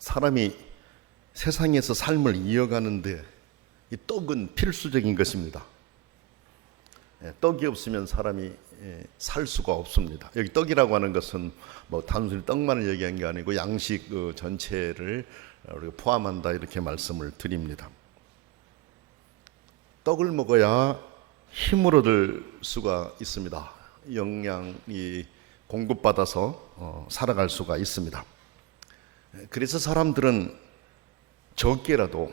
사람이 세상에서 삶을 이어가는데 이 떡은 필수적인 것입니다. 떡이 없으면 사람이 살 수가 없습니다. 여기 떡이라고 하는 것은 뭐 단순히 떡만을 얘기한 게 아니고 양식 전체를 우리가 포함한다 이렇게 말씀을 드립니다. 떡을 먹어야 힘을 얻을 수가 있습니다. 영양이 공급받아서 살아갈 수가 있습니다. 그래서 사람들은 적게라도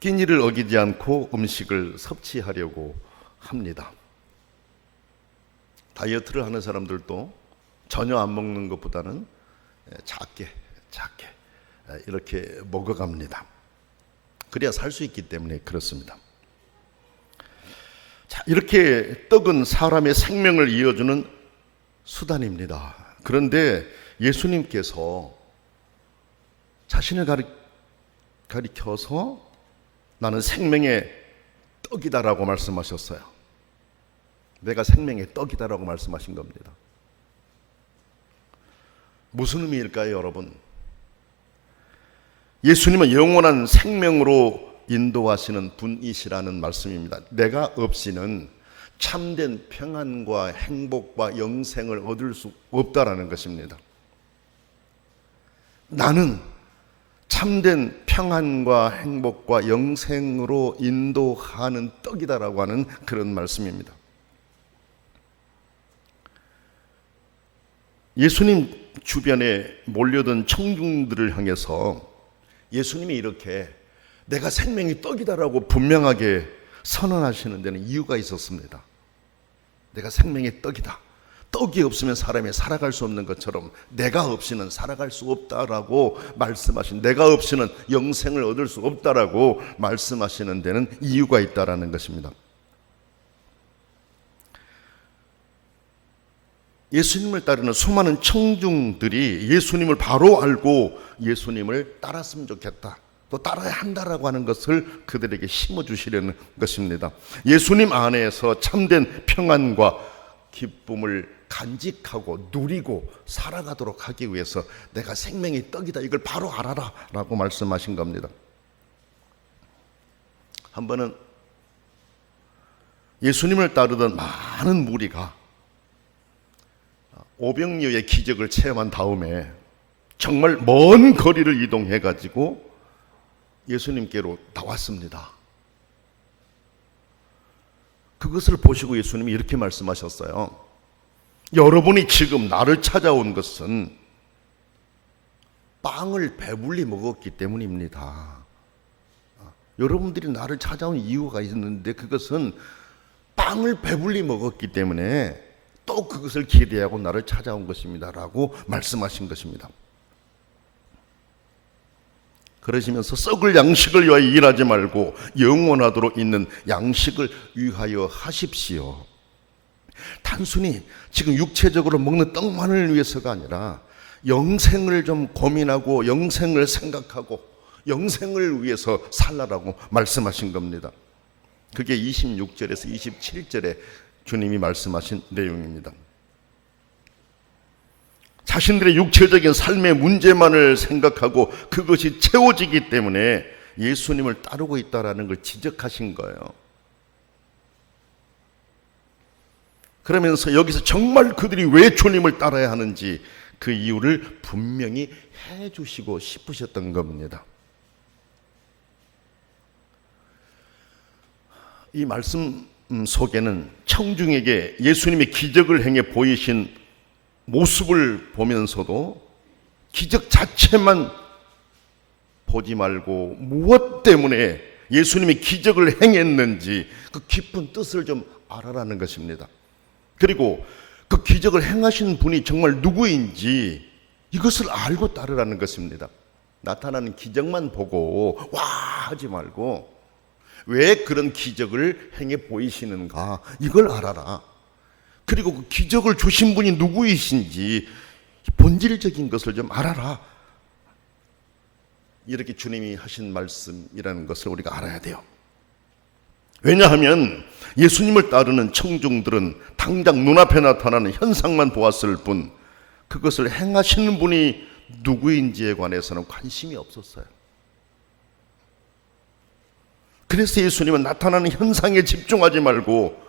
끼니를 어기지 않고 음식을 섭취하려고 합니다. 다이어트를 하는 사람들도 전혀 안 먹는 것보다는 작게 이렇게 먹어갑니다. 그래야 살 수 있기 때문에 그렇습니다. 자, 이렇게 떡은 사람의 생명을 이어주는 수단입니다. 그런데 예수님께서 자신을 가리켜서 나는 생명의 떡이다라고 말씀하셨어요. 내가 생명의 떡이다라고 말씀하신 겁니다. 무슨 의미일까요, 여러분? 예수님은 영원한 생명으로 인도하시는 분이시라는 말씀입니다. 내가 없이는 참된 평안과 행복과 영생을 얻을 수 없다라는 것입니다. 나는 참된 평안과 행복과 영생으로 인도하는 떡이다라고 하는 그런 말씀입니다. 예수님 주변에 몰려든 청중들을 향해서 예수님이 이렇게 내가 생명이 떡이다라고 분명하게 선언하시는 데는 이유가 있었습니다. 내가 생명의 떡이다. 떡이 없으면 사람이 살아갈 수 없는 것처럼 내가 없이는 살아갈 수 없다라고 말씀하신, 내가 없이는 영생을 얻을 수 없다라고 말씀하시는 데는 이유가 있다라는 것입니다. 예수님을 따르는 수많은 청중들이 예수님을 바로 알고 예수님을 따랐으면 좋겠다, 또 따라야 한다라고 하는 것을 그들에게 심어주시려는 것입니다. 예수님 안에서 참된 평안과 기쁨을 간직하고 누리고 살아가도록 하기 위해서 내가 생명의 떡이다, 이걸 바로 알아라 라고 말씀하신 겁니다. 한 번은 예수님을 따르던 많은 무리가 오병이어의 기적을 체험한 다음에 정말 먼 거리를 이동해 가지고 예수님께로 나왔습니다. 그것을 보시고 예수님이 이렇게 말씀하셨어요. 여러분이 지금 나를 찾아온 것은 빵을 배불리 먹었기 때문입니다. 여러분들이 나를 찾아온 이유가 있는데 그것은 빵을 배불리 먹었기 때문에 또 그것을 기대하고 나를 찾아온 것입니다 라고 말씀하신 것입니다. 그러시면서 썩을 양식을 위하여 일하지 말고 영원하도록 있는 양식을 위하여 하십시오. 단순히 지금 육체적으로 먹는 떡만을 위해서가 아니라 영생을 좀 고민하고 영생을 생각하고 영생을 위해서 살라라고 말씀하신 겁니다. 그게 26절에서 27절에 주님이 말씀하신 내용입니다. 자신들의 육체적인 삶의 문제만을 생각하고 그것이 채워지기 때문에 예수님을 따르고 있다는 걸 지적하신 거예요. 그러면서 여기서 정말 그들이 왜 주님을 따라야 하는지 그 이유를 분명히 해주시고 싶으셨던 겁니다. 이 말씀 속에는 청중에게 예수님의 기적을 행해 보이신 모습을 보면서도 기적 자체만 보지 말고 무엇 때문에 예수님이 기적을 행했는지 그 깊은 뜻을 좀 알아라는 것입니다. 그리고 그 기적을 행하신 분이 정말 누구인지 이것을 알고 따르라는 것입니다. 나타나는 기적만 보고 와 하지 말고 왜 그런 기적을 행해 보이시는가 이걸 알아라. 그리고 그 기적을 주신 분이 누구이신지 본질적인 것을 좀 알아라. 이렇게 주님이 하신 말씀이라는 것을 우리가 알아야 돼요. 왜냐하면 예수님을 따르는 청중들은 당장 눈앞에 나타나는 현상만 보았을 뿐 그것을 행하시는 분이 누구인지에 관해서는 관심이 없었어요. 그래서 예수님은 나타나는 현상에 집중하지 말고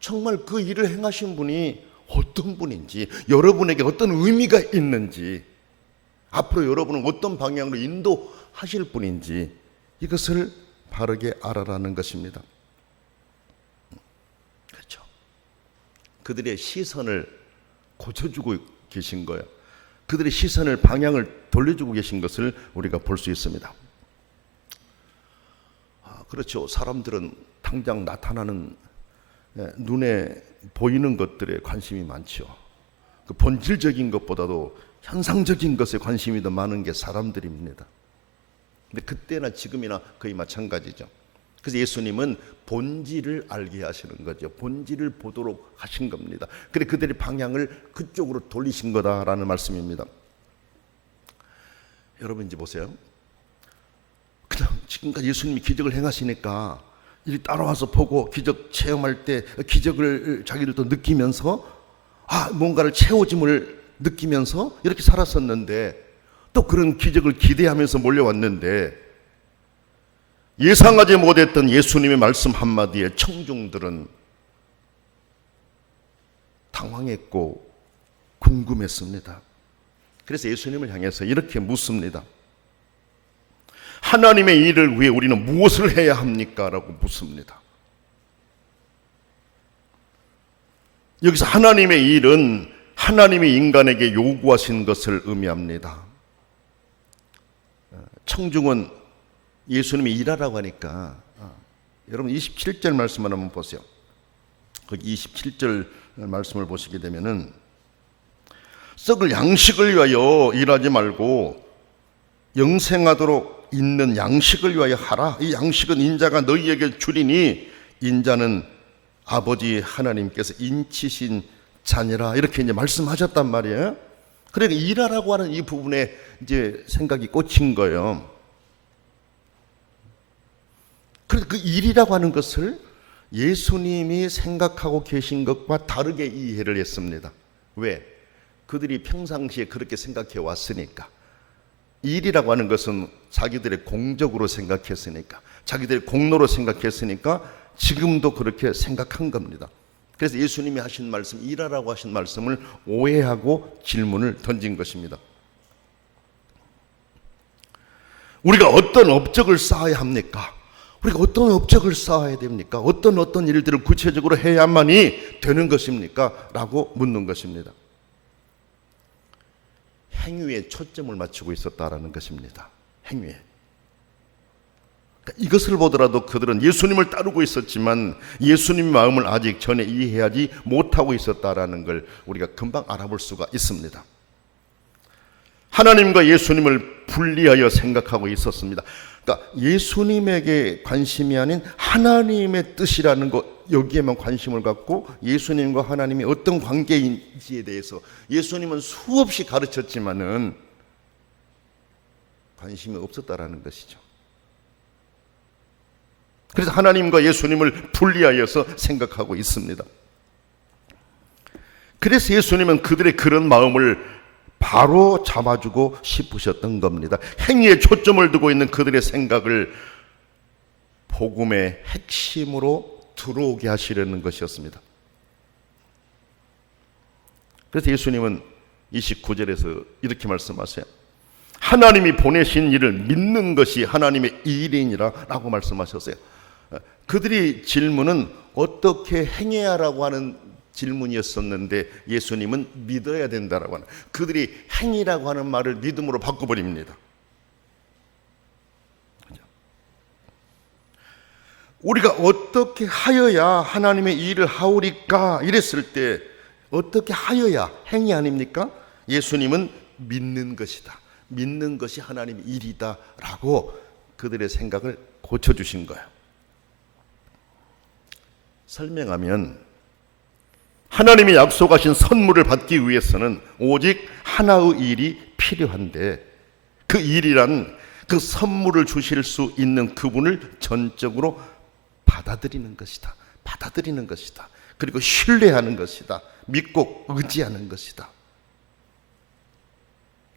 정말 그 일을 행하신 분이 어떤 분인지, 여러분에게 어떤 의미가 있는지, 앞으로 여러분은 어떤 방향으로 인도하실 분인지 이것을 바르게 알아라는 것입니다. 그렇죠. 그들의 시선을 고쳐주고 계신 거예요. 그들의 시선을, 방향을 돌려주고 계신 것을 우리가 볼 수 있습니다. 그렇죠. 사람들은 당장 나타나는 눈에 보이는 것들에 관심이 많죠. 그 본질적인 것보다도 현상적인 것에 관심이 더 많은 게 사람들입니다. 근데 그때나 지금이나 거의 마찬가지죠. 그래서 예수님은 본질을 알게 하시는 거죠. 본질을 보도록 하신 겁니다. 그래 그들의 방향을 그쪽으로 돌리신 거다라는 말씀입니다. 여러분 이제 보세요. 그냥 지금까지 예수님이 기적을 행하시니까 이리 따라와서 보고 기적 체험할 때 기적을 자기들도 느끼면서 뭔가를 채워짐을 느끼면서 이렇게 살았었는데, 또 그런 기적을 기대하면서 몰려왔는데 예상하지 못했던 예수님의 말씀 한마디에 청중들은 당황했고 궁금했습니다. 그래서 예수님을 향해서 이렇게 묻습니다. 하나님의 일을 위해 우리는 무엇을 해야 합니까? 라고 묻습니다. 여기서 하나님의 일은 하나님이 인간에게 요구하신 것을 의미합니다. 청중은 예수님이 일하라고 하니까 여러분 27절 말씀을 한번 보세요. 거기 27절 말씀을 보시게 되면은 썩을 양식을 위하여 일하지 말고 영생하도록 있는 양식을 위하여 하라. 이 양식은 인자가 너희에게 주리니 인자는 아버지 하나님께서 인치신 자녀라. 이렇게 이제 말씀하셨단 말이에요. 그러니까 일하라고 하는 이 부분에 이제 생각이 꽂힌 거예요. 그래서 그 일이라고 하는 것을 예수님이 생각하고 계신 것과 다르게 이해를 했습니다. 왜? 그들이 평상시에 그렇게 생각해 왔으니까. 일이라고 하는 것은 자기들의 공적으로 생각했으니까, 자기들의 공로로 생각했으니까 지금도 그렇게 생각한 겁니다. 그래서 예수님이 하신 말씀, 일하라고 하신 말씀을 오해하고 질문을 던진 것입니다. 우리가 어떤 업적을 쌓아야 합니까? 우리가 어떤 업적을 쌓아야 됩니까? 어떤 일들을 구체적으로 해야만이 되는 것입니까? 라고 묻는 것입니다. 행위에 초점을 맞추고 있었다라는 것입니다. 행위에. 이것을 보더라도 그들은 예수님을 따르고 있었지만 예수님의 마음을 아직 전혀 이해하지 못하고 있었다라는 걸 우리가 금방 알아볼 수가 있습니다. 하나님과 예수님을 분리하여 생각하고 있었습니다. 그러니까 예수님에게 관심이 아닌 하나님의 뜻이라는 것, 여기에만 관심을 갖고 예수님과 하나님이 어떤 관계인지에 대해서 예수님은 수없이 가르쳤지만은 관심이 없었다라는 것이죠. 그래서 하나님과 예수님을 분리하여서 생각하고 있습니다. 그래서 예수님은 그들의 그런 마음을 바로 잡아주고 싶으셨던 겁니다. 행위에 초점을 두고 있는 그들의 생각을 복음의 핵심으로 들어오게 하시려는 것이었습니다. 그래서 예수님은 29절에서 이렇게 말씀하세요. 하나님이 보내신 일을 믿는 것이 하나님의 일이니라 라고 말씀하셨어요. 그들이 질문은 어떻게 행해야라고 하는 질문이었었는데 예수님은 믿어야 된다라고 하는, 그들이 행위라고 하는 말을 믿음으로 바꿔버립니다. 우리가 어떻게 하여야 하나님의 일을 하오리까 이랬을 때 어떻게 하여야 행위 아닙니까? 예수님은 믿는 것이다, 믿는 것이 하나님의 일이다 라고 그들의 생각을 고쳐주신 거예요. 설명하면 하나님이 약속하신 선물을 받기 위해서는 오직 하나의 일이 필요한데, 그 일이란 그 선물을 주실 수 있는 그분을 전적으로 받아들이는 것이다. 받아들이는 것이다. 그리고 신뢰하는 것이다. 믿고 의지하는 것이다.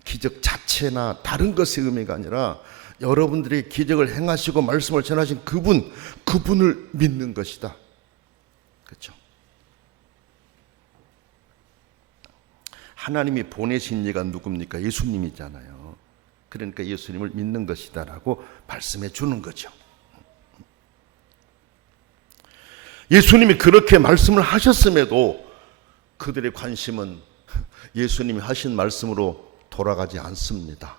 기적 자체나 다른 것의 의미가 아니라 여러분들이 기적을 행하시고 말씀을 전하신 그분을 믿는 것이다. 그렇죠? 하나님이 보내신 이가 누굽니까? 예수님이잖아요. 그러니까 예수님을 믿는 것이다라고 말씀해 주는 거죠. 예수님이 그렇게 말씀을 하셨음에도 그들의 관심은 예수님이 하신 말씀으로 돌아가지 않습니다.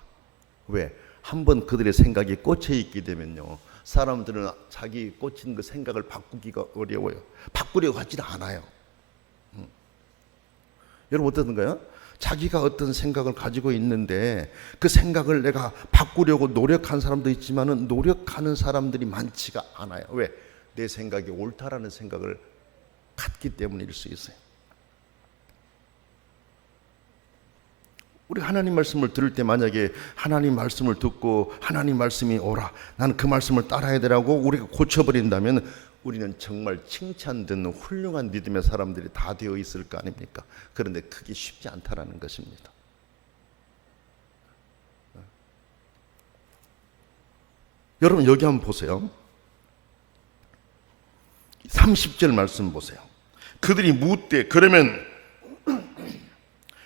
왜? 한번 그들의 생각이 꽂혀 있게 되면요, 사람들은 자기 꽂힌 그 생각을 바꾸기가 어려워요. 바꾸려고 하지 않아요. 여러분 어떻든가요? 자기가 어떤 생각을 가지고 있는데 그 생각을 내가 바꾸려고 노력한 사람도 있지만은 노력하는 사람들이 많지가 않아요. 왜? 내 생각이 옳다라는 생각을 갖기 때문일 수 있어요. 우리 하나님 말씀을 들을 때 만약에 하나님 말씀을 듣고 하나님 말씀이 옳아, 나는 그 말씀을 따라야 되라고 우리가 고쳐버린다면 우리는 정말 칭찬 듣는 훌륭한 믿음의 사람들이 다 되어 있을 거 아닙니까? 그런데 그게 쉽지 않다라는 것입니다. 여러분 여기 한번 보세요. 30절 말씀 보세요. 그들이 묻되 그러면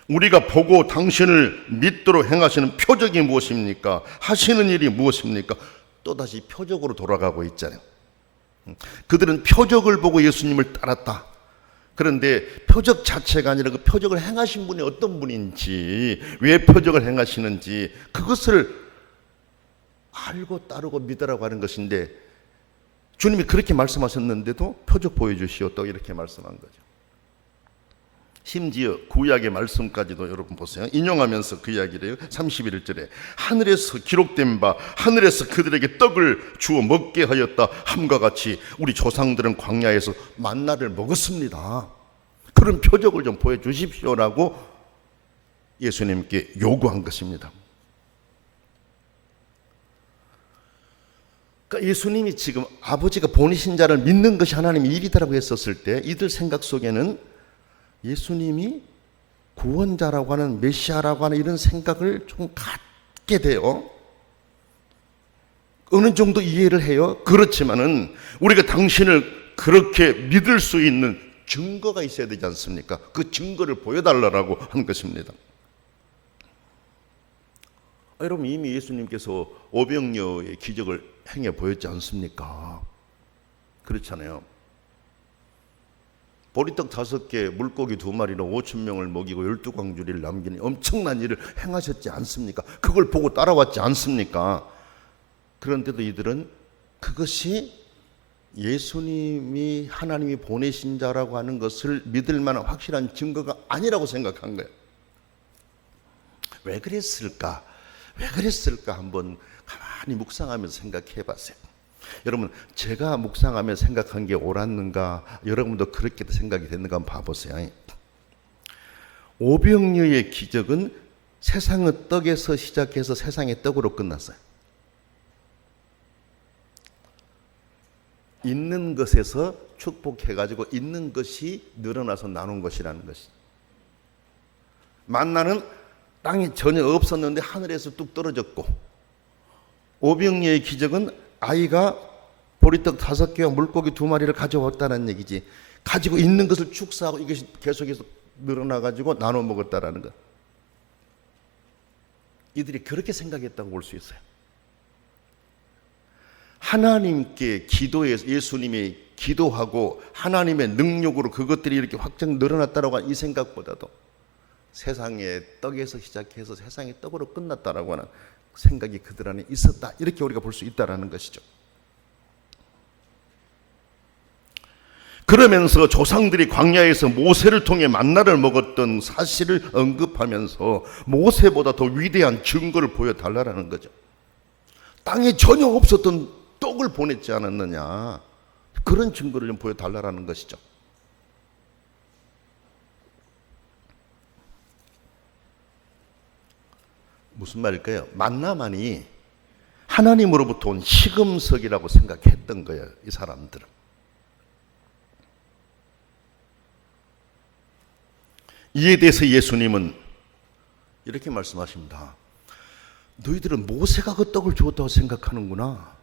우리가 보고 당신을 믿도록 행하시는 표적이 무엇입니까? 하시는 일이 무엇입니까? 또다시 표적으로 돌아가고 있잖아요. 그들은 표적을 보고 예수님을 따랐다. 그런데 표적 자체가 아니라 그 표적을 행하신 분이 어떤 분인지, 왜 표적을 행하시는지 그것을 알고 따르고 믿으라고 하는 것인데, 주님이 그렇게 말씀하셨는데도 표적 보여주시오 또 이렇게 말씀한 거죠. 심지어 구약의 말씀까지도 여러분 보세요. 인용하면서 그 이야기를 해요. 31절에 하늘에서 기록된 바 하늘에서 그들에게 떡을 주어 먹게 하였다 함과 같이 우리 조상들은 광야에서 만나를 먹었습니다. 그런 표적을 좀 보여주십시오라고 예수님께 요구한 것입니다. 그러니까 예수님이 지금 아버지가 보내신 자를 믿는 것이 하나님의 일이다라고 했었을 때 이들 생각 속에는 예수님이 구원자라고 하는 메시아라고 하는 이런 생각을 좀 갖게 돼요. 어느 정도 이해를 해요. 그렇지만은 우리가 당신을 그렇게 믿을 수 있는 증거가 있어야 되지 않습니까? 그 증거를 보여달라고 한 것입니다. 여러분 이미 예수님께서 오병이어의 기적을 행해 보였지 않습니까? 그렇잖아요. 보리떡 5개, 물고기 2마리로 5,000명을 먹이고 12광주리를 남기는 엄청난 일을 행하셨지 않습니까? 그걸 보고 따라왔지 않습니까? 그런데도 이들은 그것이 예수님이 하나님이 보내신 자라고 하는 것을 믿을 만한 확실한 증거가 아니라고 생각한 거예요. 왜 그랬을까? 왜 그랬을까? 한번 가만히 묵상하면서 생각해 봤어요. 여러분 제가 묵상하며 생각한 게 옳았는가, 여러분도 그렇게 생각이 됐는가 한번 봐보세요. 오병이어의 기적은 세상의 떡에서 시작해서 세상의 떡으로 끝났어요. 있는 것에서 축복해가지고 있는 것이 늘어나서 나눈 것이라는 것이. 만나는 땅에 전혀 없었는데 하늘에서 뚝 떨어졌고, 오병이어의 기적은 아이가 보리떡 5개와 물고기 2마리를 가져왔다는 얘기지, 가지고 있는 것을 축사하고 이것이 계속해서 늘어나가지고 나눠 먹었다라는 것. 이들이 그렇게 생각했다고 볼 수 있어요. 하나님께 기도해서 예수님이 기도하고 하나님의 능력으로 그것들이 이렇게 확장 늘어났다라고 하는 이 생각보다도 세상의 떡에서 시작해서 세상의 떡으로 끝났다라고 하는 생각이 그들 안에 있었다, 이렇게 우리가 볼 수 있다라는 것이죠. 그러면서 조상들이 광야에서 모세를 통해 만나를 먹었던 사실을 언급하면서 모세보다 더 위대한 증거를 보여달라는 거죠. 땅에 전혀 없었던 떡을 보냈지 않았느냐, 그런 증거를 좀 보여달라는 것이죠. 무슨 말일까요? 만나만이 하나님으로부터 온 시금석이라고 생각했던 거예요, 이 사람들은. 이에 대해서 예수님은 이렇게 말씀하십니다. 너희들은 모세가 그 떡을 주었다고 생각하는구나.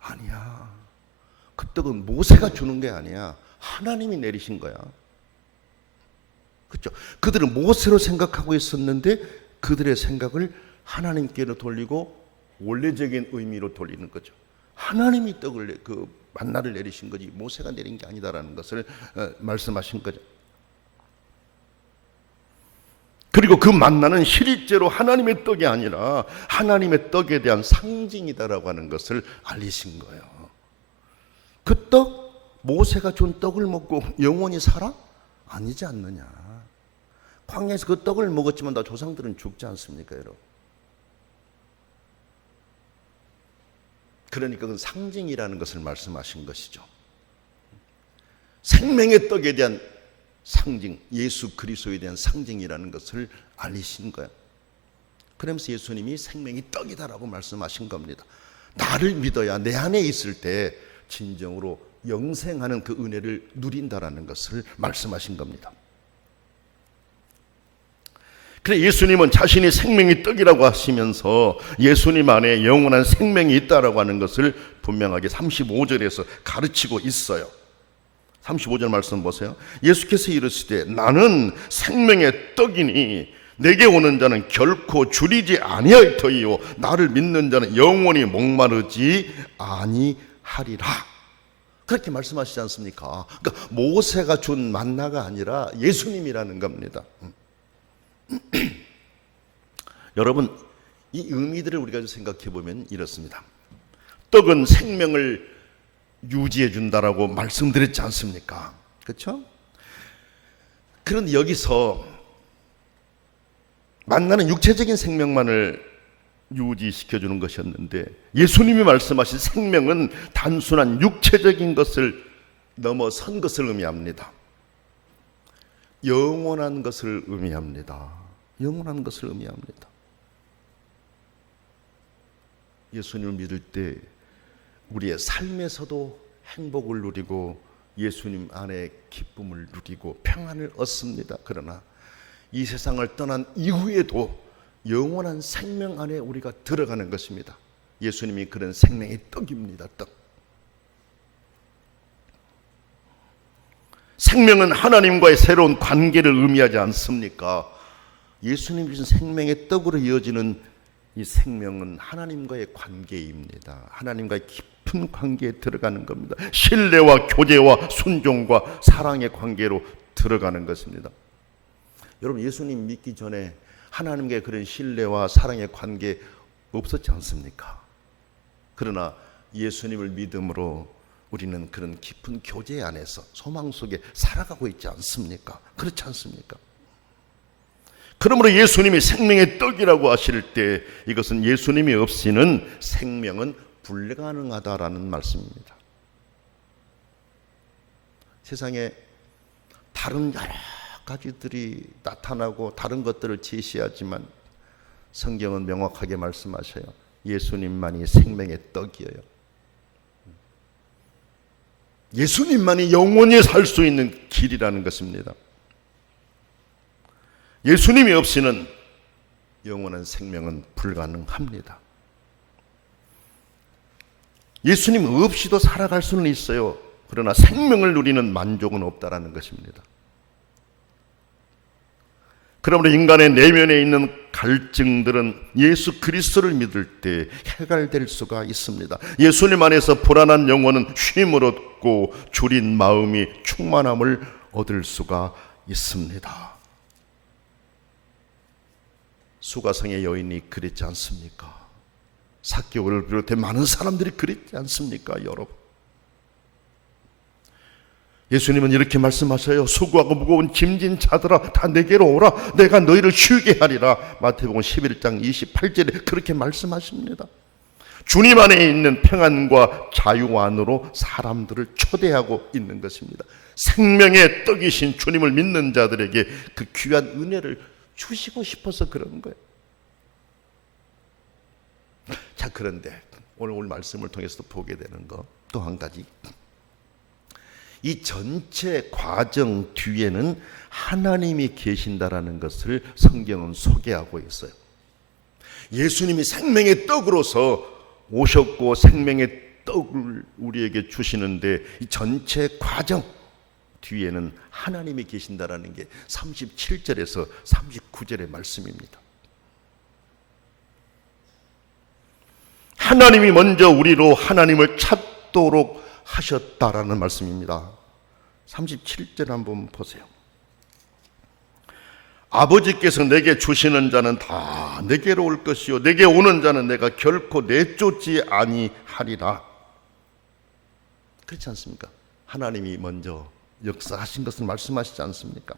아니야. 그 떡은 모세가 주는 게 아니야. 하나님이 내리신 거야. 그렇죠? 그들은 모세로 생각하고 있었는데 그들의 생각을 하나님께로 돌리고 원래적인 의미로 돌리는 거죠. 하나님이 떡을 만나를 내리신 거지 모세가 내린 게 아니다라는 것을 말씀하신 거죠. 그리고 그 만나는 실제로 하나님의 떡이 아니라 하나님의 떡에 대한 상징이다라고 하는 것을 알리신 거예요. 그 떡, 모세가 준 떡을 먹고 영원히 살아? 아니지 않느냐. 광야에서 그 떡을 먹었지만 다 조상들은 죽지 않습니까, 여러분? 그러니까 그건 상징이라는 것을 말씀하신 것이죠. 생명의 떡에 대한 상징, 예수 그리스도에 대한 상징이라는 것을 알리신 거예요. 그러면서 예수님이 생명이 떡이다라고 말씀하신 겁니다. 나를 믿어야 내 안에 있을 때 진정으로 영생하는 그 은혜를 누린다라는 것을 말씀하신 겁니다. 그래 예수님은 자신이 생명이 떡이라고 하시면서 예수님 안에 영원한 생명이 있다라고 하는 것을 분명하게 35절에서 가르치고 있어요. 35절 말씀 보세요. 예수께서 이르시되 나는 생명의 떡이니 내게 오는 자는 결코 줄이지 아니하리이요 나를 믿는 자는 영원히 목마르지 아니하리라. 그렇게 말씀하시지 않습니까? 그러니까 모세가 준 만나가 아니라 예수님이라는 겁니다. 여러분 이 의미들을 우리가 생각해 보면 이렇습니다. 떡은 생명을 유지해 준다라고 말씀드렸지 않습니까? 그렇죠? 그런데 여기서 만나는 육체적인 생명만을 유지시켜 주는 것이었는데 예수님이 말씀하신 생명은 단순한 육체적인 것을 넘어선 것을 의미합니다. 영원한 것을 의미합니다. 영원한 것을 의미합니다. 예수님을 믿을 때 우리의 삶에서도 행복을 누리고 예수님 안에 기쁨을 누리고 평안을 얻습니다. 그러나 이 세상을 떠난 이후에도 영원한 생명 안에 우리가 들어가는 것입니다. 예수님이 그런 생명의 떡입니다. 떡. 생명은 하나님과의 새로운 관계를 의미하지 않습니까? 예수님이 주신 생명의 떡으로 이어지는 이 생명은 하나님과의 관계입니다. 하나님과의 깊은 관계에 들어가는 겁니다. 신뢰와 교제와 순종과 사랑의 관계로 들어가는 것입니다. 여러분 예수님 믿기 전에 하나님과의 그런 신뢰와 사랑의 관계 없었지 않습니까? 그러나 예수님을 믿음으로 우리는 그런 깊은 교제 안에서 소망 속에 살아가고 있지 않습니까? 그렇지 않습니까? 그러므로 예수님이 생명의 떡이라고 하실 때 이것은 예수님이 없이는 생명은 불가능하다라는 말씀입니다. 세상에 다른 여러 가지들이 나타나고 다른 것들을 제시하지만 성경은 명확하게 말씀하셔요. 예수님만이 생명의 떡이에요. 예수님만이 영원히 살 수 있는 길이라는 것입니다. 예수님이 없이는 영원한 생명은 불가능합니다. 예수님 없이도 살아갈 수는 있어요. 그러나 생명을 누리는 만족은 없다라는 것입니다. 그러므로 인간의 내면에 있는 갈증들은 예수 그리스도를 믿을 때 해결될 수가 있습니다. 예수님 안에서 불안한 영혼은 쉼을 얻고 줄인 마음이 충만함을 얻을 수가 있습니다. 수가성의 여인이 그랬지 않습니까? 삭개오를 비롯해 많은 사람들이 그랬지 않습니까, 여러분? 예수님은 이렇게 말씀하셔요. 수고하고 무거운 짐진 자들아 다 내게로 오라. 내가 너희를 쉬게 하리라. 마태복음 11장 28절에 그렇게 말씀하십니다. 주님 안에 있는 평안과 자유 안으로 사람들을 초대하고 있는 것입니다. 생명의 떡이신 주님을 믿는 자들에게 그 귀한 은혜를 주시고 싶어서 그런 거예요. 자, 그런데 오늘 말씀을 통해서 보게 되는 거 또 한 가지, 이 전체 과정 뒤에는 하나님이 계신다라는 것을 성경은 소개하고 있어요. 예수님이 생명의 떡으로서 오셨고 생명의 떡을 우리에게 주시는데 이 전체 과정 뒤에는 하나님이 계신다라는 게 37절에서 39절의 말씀입니다. 하나님이 먼저 우리로 하나님을 찾도록 하셨다라는 말씀입니다. 37절 한번 보세요. 아버지께서 내게 주시는 자는 다 내게로 올 것이요 내게 오는 자는 내가 결코 내쫓지 아니하리라. 그렇지 않습니까? 하나님이 먼저 역사하신 것을 말씀하시지 않습니까?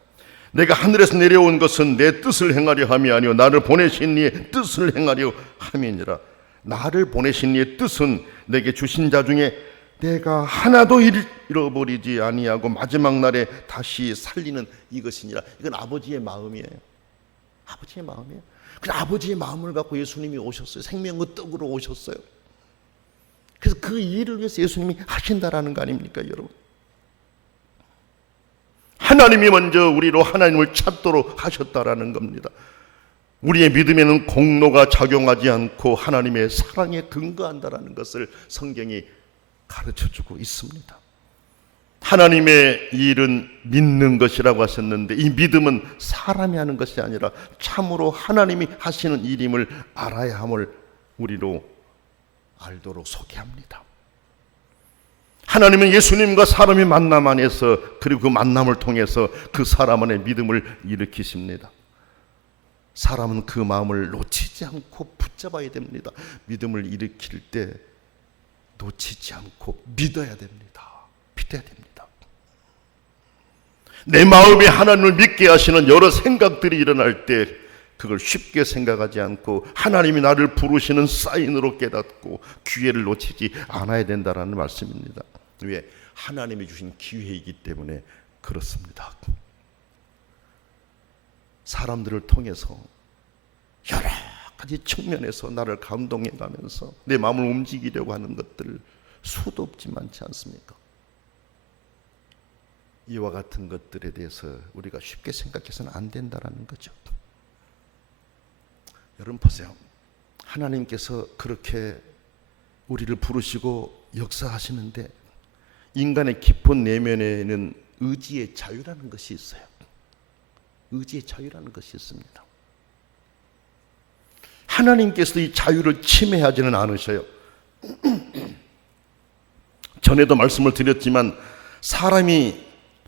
내가 하늘에서 내려온 것은 내 뜻을 행하려 함이 아니요 나를 보내신 이의 뜻을 행하려 함이니라. 나를 보내신 이의 뜻은 내게 주신 자 중에 내가 하나도 잃어버리지 아니하고 마지막 날에 다시 살리는 이것이니라. 이건 아버지의 마음이에요. 아버지의 마음이에요. 그 아버지의 마음을 갖고 예수님이 오셨어요. 생명의 떡으로 오셨어요. 그래서 그 일을 위해서 예수님이 하신다라는 거 아닙니까, 여러분? 하나님이 먼저 우리로 하나님을 찾도록 하셨다라는 겁니다. 우리의 믿음에는 공로가 작용하지 않고 하나님의 사랑에 근거한다라는 것을 성경이 가르쳐주고 있습니다. 하나님의 일은 믿는 것이라고 하셨는데 이 믿음은 사람이 하는 것이 아니라 참으로 하나님이 하시는 일임을 알아야 함을 우리로 알도록 소개합니다. 하나님은 예수님과 사람의 만남 안에서 그리고 그 만남을 통해서 그 사람 안에 믿음을 일으키십니다. 사람은 그 마음을 놓치지 않고 붙잡아야 됩니다. 믿음을 일으킬 때 놓치지 않고 믿어야 됩니다. 믿어야 됩니다. 내 마음에 하나님을 믿게 하시는 여러 생각들이 일어날 때 그걸 쉽게 생각하지 않고 하나님이 나를 부르시는 사인으로 깨닫고 기회를 놓치지 않아야 된다는 말씀입니다. 왜? 하나님이 주신 기회이기 때문에 그렇습니다. 사람들을 통해서 여러 가지 측면에서 나를 감동해 가면서 내 마음을 움직이려고 하는 것들 수도 없지 많지 않습니까? 이와 같은 것들에 대해서 우리가 쉽게 생각해서는 안 된다는 거죠. 여러분 보세요. 하나님께서 그렇게 우리를 부르시고 역사하시는데 인간의 깊은 내면에는 의지의 자유라는 것이 있어요. 의지의 자유라는 것이 있습니다. 하나님께서 이 자유를 침해하지는 않으셔요. 전에도 말씀을 드렸지만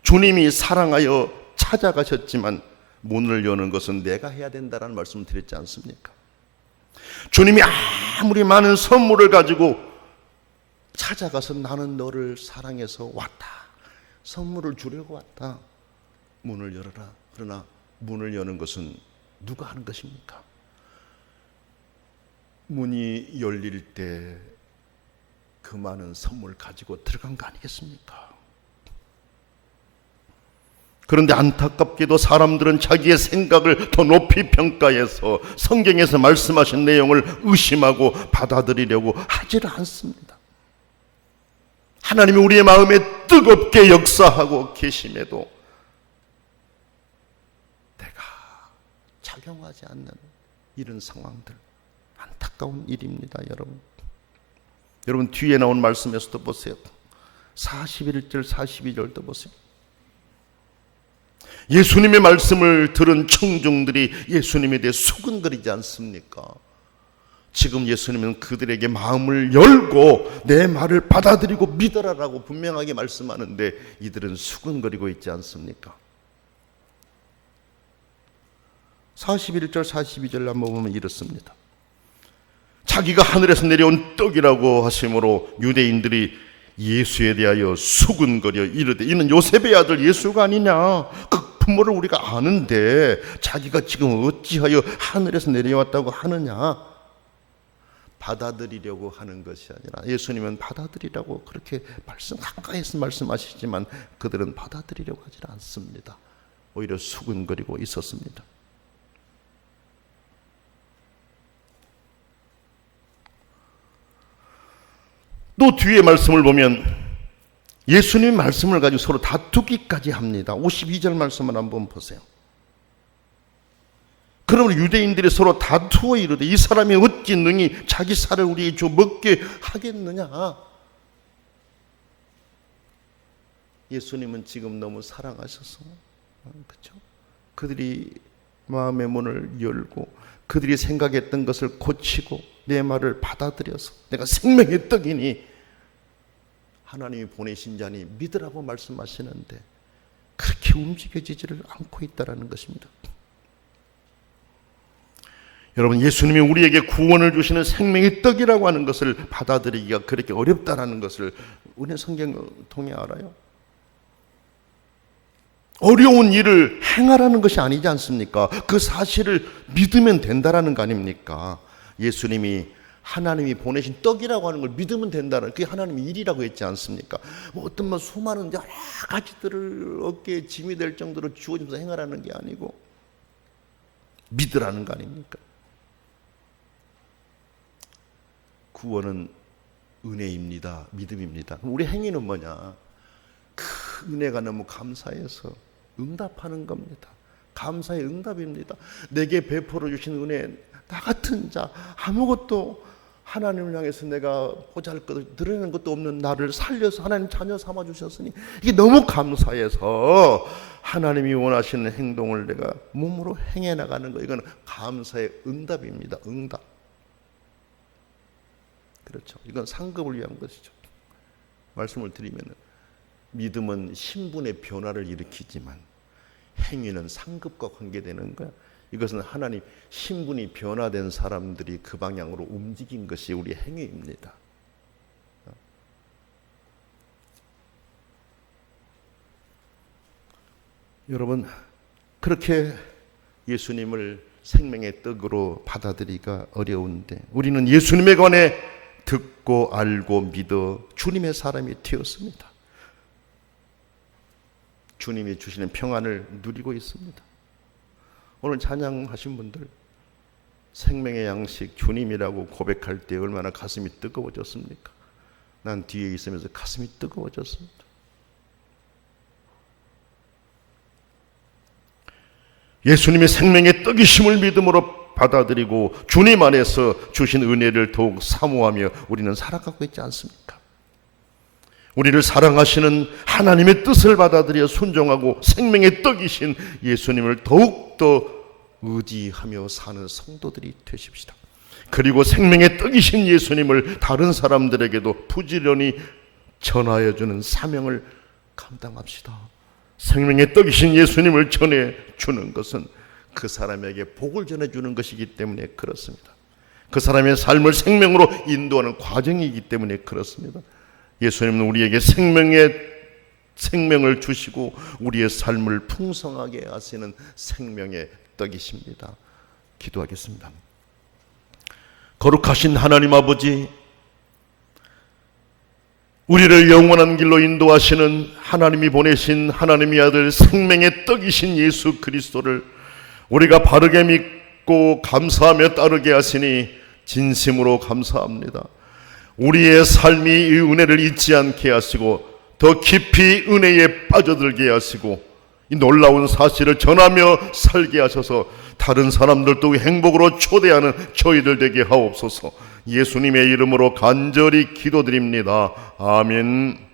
주님이 사랑하여 찾아가셨지만 문을 여는 것은 내가 해야 된다는 말씀을 드렸지 않습니까? 주님이 아무리 많은 선물을 가지고 찾아가서 나는 너를 사랑해서 왔다. 선물을 주려고 왔다. 문을 열어라. 그러나 문을 여는 것은 누가 하는 것입니까? 문이 열릴 때 그 많은 선물 가지고 들어간 거 아니겠습니까? 그런데 안타깝게도 사람들은 자기의 생각을 더 높이 평가해서 성경에서 말씀하신 내용을 의심하고 받아들이려고 하지를 않습니다. 하나님이 우리의 마음에 뜨겁게 역사하고 계심에도 내가 작용하지 않는 이런 상황들, 안타까운 일입니다, 여러분. 여러분 뒤에 나온 말씀에서도 보세요. 41절 42절도 보세요. 예수님의 말씀을 들은 청중들이 예수님에 대해 수근거리지 않습니까? 지금 예수님은 그들에게 마음을 열고 내 말을 받아들이고 믿어라라고 분명하게 말씀하는데 이들은 수근거리고 있지 않습니까? 41절 42절 한번 보면 이렇습니다. 자기가 하늘에서 내려온 떡이라고 하심으로 유대인들이 예수에 대하여 수군거려 이르되 이는 요셉의 아들 예수가 아니냐. 그 부모를 우리가 아는데 자기가 지금 어찌하여 하늘에서 내려왔다고 하느냐. 받아들이려고 하는 것이 아니라 예수님은 받아들이라고 그렇게 가까이서 말씀하시지만 그들은 받아들이려고 하지 않습니다. 오히려 수군거리고 있었습니다. 또 뒤에 말씀을 보면 예수님 말씀을 가지고 서로 다투기까지 합니다. 52절 말씀을 한번 보세요. 그러면 유대인들이 서로 다투어 이르되 이 사람이 어찌 능히 자기 살을 우리에게 줘 먹게 하겠느냐. 예수님은 지금 너무 사랑하셔서 그렇죠? 그들이 마음의 문을 열고 그들이 생각했던 것을 고치고 내 말을 받아들여서 내가 생명의 떡이니 하나님이 보내신 자니 믿으라고 말씀하시는데 그렇게 움직여지지를 않고 있다는 것입니다. 여러분, 예수님이 우리에게 구원을 주시는 생명의 떡이라고 하는 것을 받아들이기가 그렇게 어렵다는 것을 은혜 성경을 통해 알아요. 어려운 일을 행하라는 것이 아니지 않습니까? 그 사실을 믿으면 된다라는 거 아닙니까? 예수님이 하나님이 보내신 떡이라고 하는 걸 믿으면 된다는, 그게 하나님의 일이라고 했지 않습니까? 어떤 수많은 여러 가지들을 어깨에 짐이 될 정도로 주어지면서 행하라는 게 아니고 믿으라는 거 아닙니까? 구원은 은혜입니다. 믿음입니다. 그럼 우리 행위는 뭐냐? 그 은혜가 너무 감사해서 응답하는 겁니다. 감사의 응답입니다. 내게 베풀어 주신 은혜, 나 같은 자, 아무것도 하나님을 향해서 내가 보잘것을 드러내는 것도 없는 나를 살려서 하나님 자녀 삼아 주셨으니 이게 너무 감사해서 하나님이 원하시는 행동을 내가 몸으로 행해 나가는 거, 이건 감사의 응답입니다. 응답. 그렇죠. 이건 상급을 위한 것이죠. 말씀을 드리면 믿음은 신분의 변화를 일으키지만 행위는 상급과 관계되는 거야. 이것은 하나님 신분이 변화된 사람들이 그 방향으로 움직인 것이 우리 행위입니다. 여러분, 그렇게 예수님을 생명의 떡으로 받아들이기가 어려운데 우리는 예수님에 관해 듣고 알고 믿어 주님의 사람이 되었습니다. 주님이 주시는 평안을 누리고 있습니다. 오늘 찬양하신 분들 생명의 양식 주님이라고 고백할 때 얼마나 가슴이 뜨거워졌습니까? 난 뒤에 있으면서 가슴이 뜨거워졌습니다. 예수님의 생명의 떡이심을 믿음으로 받아들이고 주님 안에서 주신 은혜를 더욱 사모하며 우리는 살아가고 있지 않습니까? 우리를 사랑하시는 하나님의 뜻을 받아들여 순종하고 생명의 떡이신 예수님을 더욱더 의지하며 사는 성도들이 되십시다. 그리고 생명의 떡이신 예수님을 다른 사람들에게도 부지런히 전하여 주는 사명을 감당합시다. 생명의 떡이신 예수님을 전해 주는 것은 그 사람에게 복을 전해 주는 것이기 때문에 그렇습니다. 그 사람의 삶을 생명으로 인도하는 과정이기 때문에 그렇습니다. 예수님은 우리에게 생명을 주시고 우리의 삶을 풍성하게 하시는 생명의 떡이십니다. 기도하겠습니다. 거룩하신 하나님 아버지, 우리를 영원한 길로 인도하시는 하나님이 보내신 하나님의 아들 생명의 떡이신 예수 그리스도를 우리가 바르게 믿고 감사하며 따르게 하시니 진심으로 감사합니다. 우리의 삶이 이 은혜를 잊지 않게 하시고 더 깊이 은혜에 빠져들게 하시고 이 놀라운 사실을 전하며 살게 하셔서 다른 사람들도 행복으로 초대하는 저희들 되게 하옵소서. 예수님의 이름으로 간절히 기도드립니다. 아멘.